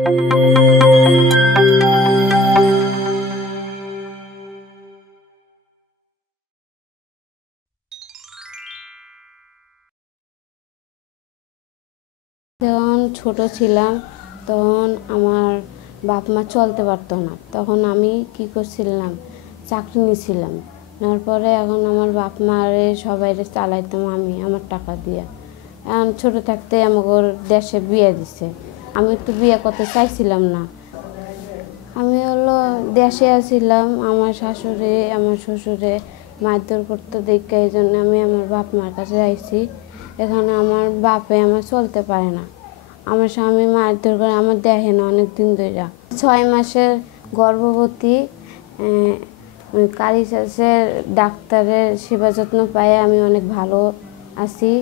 যখন ছোট ছিলাম তখন আমার বাপ মা চলতে পারতো না, তখন আমি কি করছিলাম, চাকরি নিয়েছিলাম। নেওয়ার পরে এখন আমার বাপ মারে সবাই চালাইতাম আমি আমার টাকা দিয়ে। এখন ছোট থাকতে আমাকে দেশে বিয়ে দিছে, আমি তো বিয়ে করতে চাইছিলাম না। আমি দেশে আসছিলাম, আমার শাশুড়ি আমার শ্বশুরে মারধর করতে দেখে, এই জন্য আমি আমার বাপ মার কাছে আইছি। এখানে আমার বাপে আমার চলতে পারে না, আমার স্বামী মারধর করে, আমার দেখে না অনেক দিন ধরে। 6 মাসের গর্ভবতী, কারিশাসের ডাক্তারের সেবা যত্ন পাই আমি অনেক ভালো আছি।